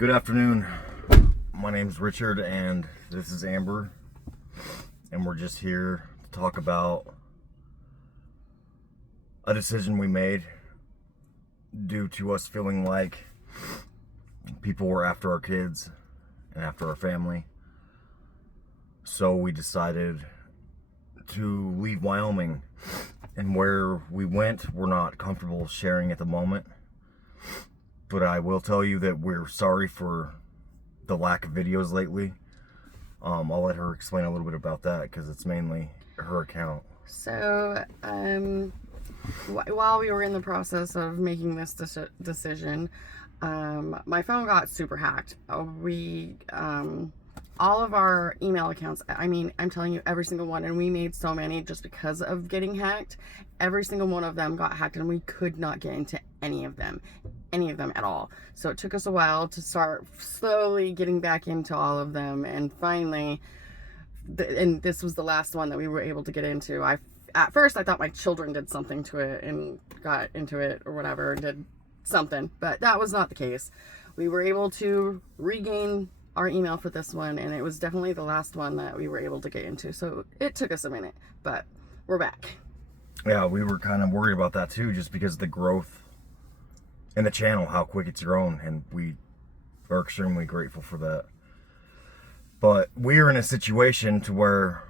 Good afternoon. My name's Richard and this is Amber, and we're just here to talk about a decision we made due to us feeling like people were after our kids and after our family. So we decided to leave Wyoming, and where we went we're not comfortable sharing at the moment. But I will tell you that we're sorry for the lack of videos lately. I'll let her explain a little bit about that because it's mainly her account. So, while we were in the process of making this decision, my phone got super hacked. All of our email accounts, I mean, I'm telling you, every single one, and we made so many just because of getting hacked. Every single one of them got hacked, and we could not get into any of them at all. So it took us a while to start slowly getting back into all of them, and finally, and this was the last one that we were able to get into. At first I thought my children did something to it and got into it or whatever and did something, but that was not the case. We were able to regain our email for this one, and it was definitely the last one that we were able to get into. So it took us a minute, but we're back. Yeah, we were kind of worried about that too, just because of the growth in the channel, how quick it's grown, and we are extremely grateful for that. But we're in a situation to where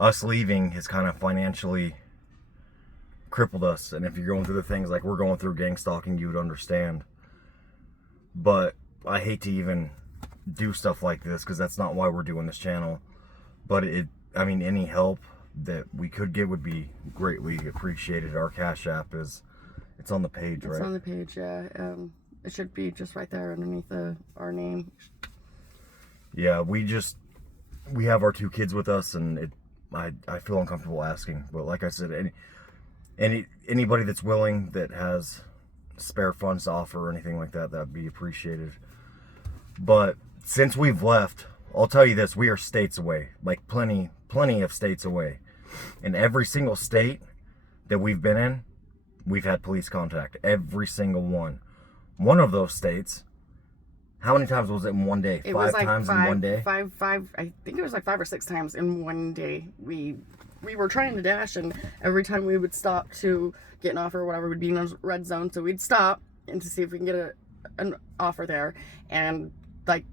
us leaving has kind of financially crippled us. And if you're going through the things like we're going through, gang stalking, you would understand. But I hate to even do stuff like this because that's not why we're doing this channel. But any help that we could get would be greatly appreciated. Our Cash App it's on the page, right? It's on the page, yeah. It should be just right there underneath our name. Yeah, we have our two kids with us, and I feel uncomfortable asking. But like I said, anybody that's willing, that has spare funds to offer or anything like that, that'd be appreciated. But since we've left, I'll tell you this, we are states away, like plenty of states away. In every single state that we've been in, we've had police contact. Every single one. One of those states, how many times was it in one day? It five was like times in one day? Five, I think it was like 5 or 6 times in one day. We were trying to dash, and every time we would stop to get an offer or whatever, we'd be in a red zone, so we'd stop and to see if we can get an offer there. And like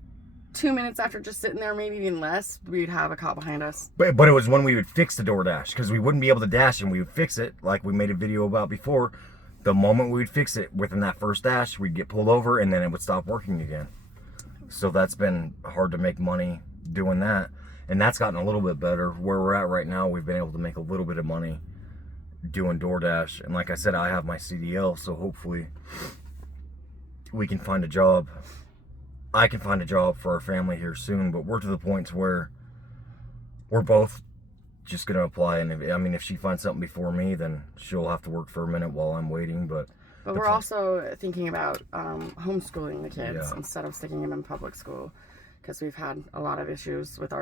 2 minutes after just sitting there, maybe even less, we'd have a cop behind us. But it was when we would fix the DoorDash, because we wouldn't be able to dash, and we would fix it like we made a video about before. The moment we would fix it, within that first dash, we'd get pulled over, and then it would stop working again. So that's been hard to make money doing that. And that's gotten a little bit better. Where we're at right now, we've been able to make a little bit of money doing DoorDash. And like I said, I have my CDL, so hopefully we can find a job. I can find a job for our family here soon, but we're to the point where we're both just going to apply. And if she finds something before me, then she'll have to work for a minute while I'm waiting. But we're also thinking about homeschooling the kids instead of sticking them in public school, because we've had a lot of issues with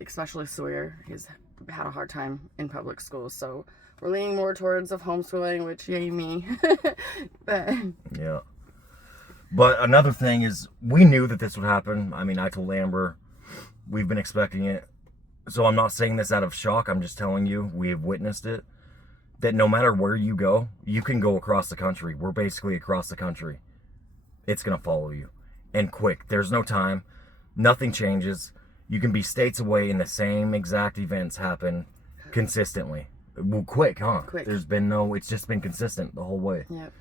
especially Sawyer. He's had a hard time in public school, so we're leaning more towards of homeschooling, which yay me. But another thing is, we knew that this would happen. I told Amber, we've been expecting it. So I'm not saying this out of shock. I'm just telling you, we have witnessed it. That no matter where you go, you can go across the country. We're basically across the country. It's going to follow you. And quick. There's no time. Nothing changes. You can be states away and the same exact events happen consistently. Well, quick, huh? Quick. It's just been consistent the whole way. Yep.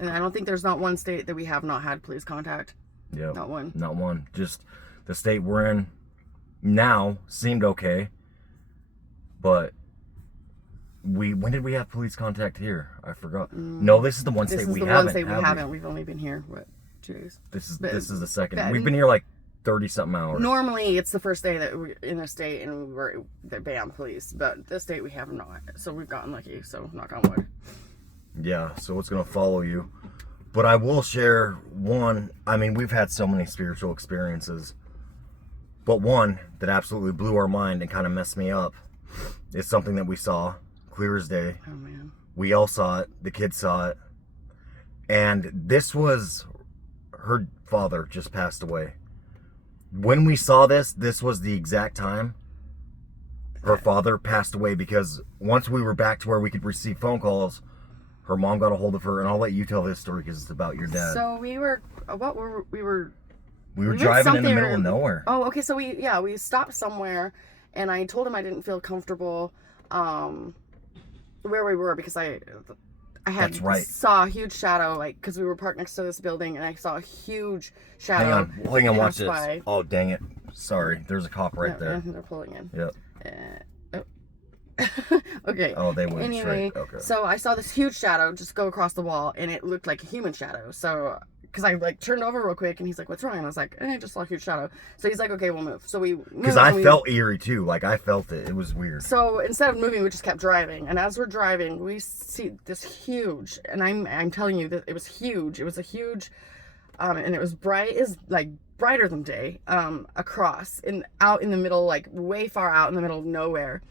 And I don't think there's not one state that we have not had police contact. Yep. Not one. Not one. Just the state we're in now seemed okay. But when did we have police contact here? I forgot. No, this is the one state we haven't. This is the one state we haven't. We've only been here, 2 days? This is the second. We've been here like 30-something hours. Normally, it's the first day that we're in a state and we're bam, police. But this state we have not. So we've gotten lucky. So knock on wood. Yeah, so it's going to follow you. But I will share one. We've had so many spiritual experiences. But one that absolutely blew our mind and kind of messed me up is something that we saw clear as day. Oh, man. We all saw it. The kids saw it. And this was her father just passed away. When we saw this was the exact time her father passed away, because once we were back to where we could receive phone calls, her mom got a hold of her, and I'll let you tell this story because it's about your dad. So we were driving in the middle of nowhere. Oh, okay. So we stopped somewhere, and I told him I didn't feel comfortable where we were because I saw a huge shadow, like, because we were parked next to this building, and I saw a huge shadow. Hang on, watch this. Oh, dang it. Sorry, there's a cop right there. They're pulling in. Yep. Okay. Oh, they went anyway, straight. Okay. So I saw this huge shadow just go across the wall, and it looked like a human shadow. So, because I like turned over real quick, and he's like, "What's wrong?" And I was like, "I just saw a huge shadow." So he's like, "Okay, we'll move." So we moved. Because I felt eerie too. Like, I felt it. It was weird. So instead of moving, we just kept driving. And as we're driving, we see this huge, and I'm telling you that it was huge. It was a huge, and it was brighter than day, across out in the middle, like way far out in the middle of nowhere.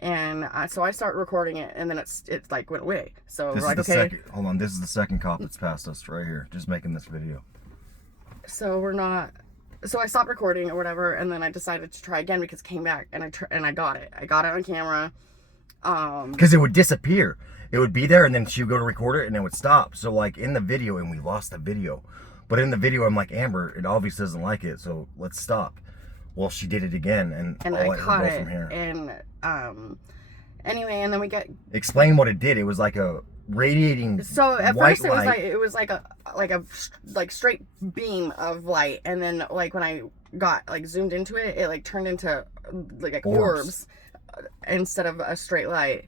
And so I start recording it, and then it's like went away. So we're like, okay. Hold on, this is the second cop that's passed us right here, just making this video. So I stopped recording or whatever, and then I decided to try again because it came back, and I got it. I got it on camera. Because it would disappear. It would be there, and then she would go to record it, and it would stop. So like in the video, and we lost the video. But in the video, I'm like, Amber, it obviously doesn't like it, so let's stop. Well, she did it again, and I caught it. From here. And anyway, and then we get. Explain what it did. It was like a radiating. So at white first it was like a straight beam of light, and then like when I got like zoomed into it, it like turned into like orbs instead of a straight light.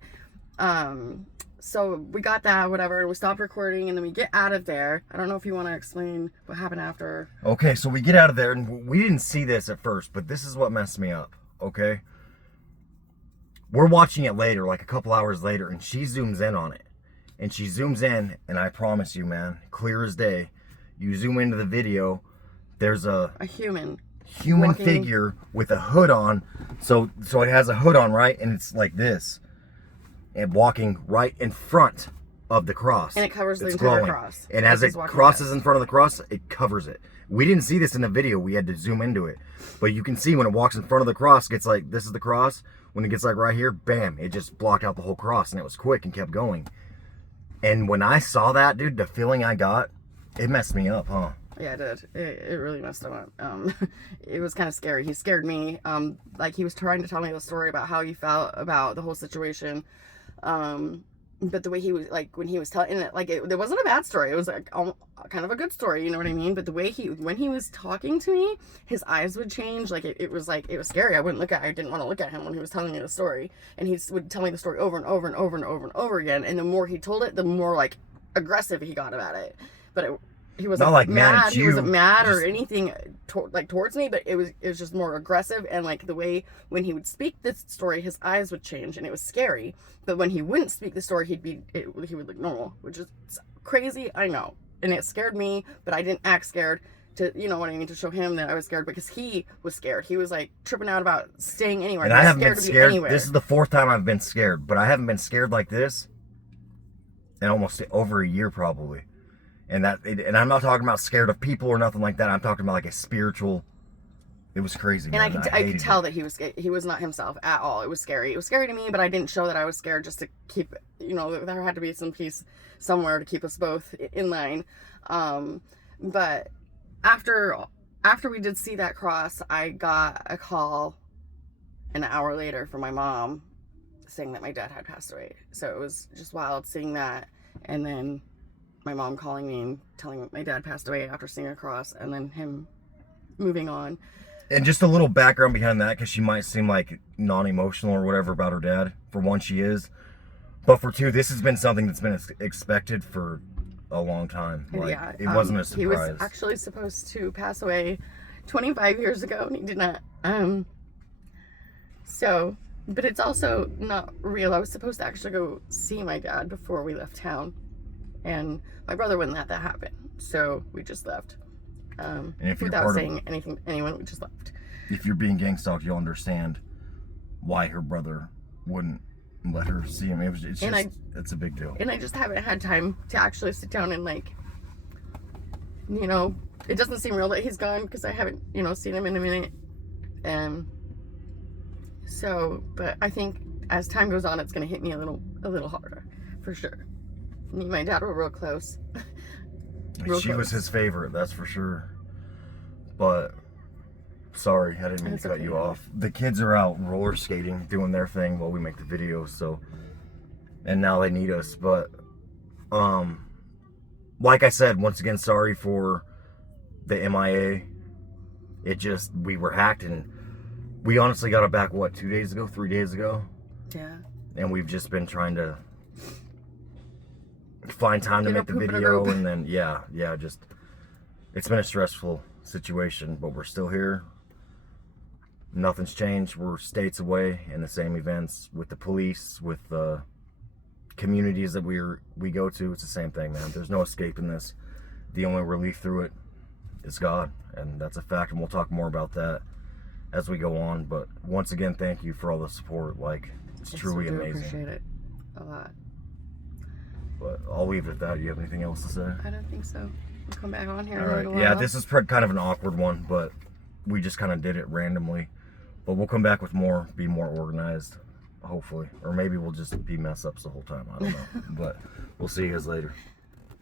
So we got that, whatever, and we stopped recording, and then we get out of there. I don't know if you want to explain what happened after. Okay, so we get out of there, and we didn't see this at first, but this is what messed me up, okay? We're watching it later, like a couple hours later, and she zooms in on it. And she zooms in, and I promise you, man, clear as day, you zoom into the video, there's a human walking figure with a hood on. So it has a hood on, right? And it's like this. And walking right in front of the cross. And it covers the entire cross. And as it crosses in front of the cross, it covers it. We didn't see this in the video. We had to zoom into it. But you can see when it walks in front of the cross, gets like, this is the cross. When it gets like right here, bam, it just blocked out the whole cross. And it was quick and kept going. And when I saw that, dude, the feeling I got, it messed me up, huh? Yeah, it did. It really messed him up. It was kind of scary. He scared me. Like, he was trying to tell me the story about how he felt about the whole situation. But the way he was, like, when he was telling it, like, there wasn't a bad story. It was like kind of a good story, you know what I mean? But the way when he was talking to me, his eyes would change. Like, it was scary. I didn't want to look at him when he was telling me the story. And he would tell me the story over and over and over and over and over again. And the more he told it, the more like aggressive he got about it. But he wasn't not like mad. He wasn't mad or anything towards me, but it was just more aggressive. And like the way when he would speak this story, his eyes would change, and it was scary. But when he wouldn't speak the story, he would look normal, which is crazy. I know, and it scared me, but I didn't act scared to, you know what I mean, to show him that I was scared, because he was scared. He was like tripping out about staying anywhere. And I haven't been scared. This is the fourth time I've been scared, but I haven't been scared like this in almost over a year, probably. And I'm not talking about scared of people or nothing like that. I'm talking about like a spiritual. It was crazy. And I could tell that he was not himself at all. It was scary. It was scary to me, but I didn't show that I was scared, just to keep, you know, there had to be some peace somewhere to keep us both in line. But after we did see that cross, I got a call an hour later from my mom saying that my dad had passed away. So it was just wild seeing that, and then my mom calling me and telling me my dad passed away after seeing a cross, and then him moving on. And just a little background behind that, because she might seem like non-emotional or whatever about her dad. For one, she is. But for two, this has been something that's been expected for a long time. Like, yeah, it wasn't a surprise. He was actually supposed to pass away 25 years ago, and he did not. But it's also not real. I was supposed to actually go see my dad before we left town. And my brother wouldn't let that happen, so we just left. Without saying anything to anyone, we just left. If you're being gang stalked, you'll understand why her brother wouldn't let her see him. It's a big deal. And I just haven't had time to actually sit down and like you know, it doesn't seem real that he's gone because I haven't, you know, seen him in a minute. So, but I think as time goes on, it's going to hit me a little harder, for sure. Me and my dad were real close. She was his favorite, that's for sure. But sorry, I didn't mean to cut you off. The kids are out roller skating, doing their thing while we make the video, so, and now they need us. But like I said, once again, sorry for the MIA. We were hacked, and we honestly got it back, what, 3 days ago? Yeah. And we've just been trying to find time to make the video, and then, just, it's been a stressful situation, but we're still here. Nothing's changed. We're states away in the same events with the police, with the communities that we go to. It's the same thing, man. There's no escaping this. The only relief through it is God, and that's a fact, and we'll talk more about that as we go on. But once again, thank you for all the support. Like, it's truly amazing. Appreciate it a lot. But I'll leave it at that. You have anything else to say? I don't think so. We'll come back on here. All right. Yeah, this is kind of an awkward one, but we just kind of did it randomly. But we'll come back with more, be more organized, hopefully. Or maybe we'll just be mess ups the whole time. I don't know. But we'll see you guys later.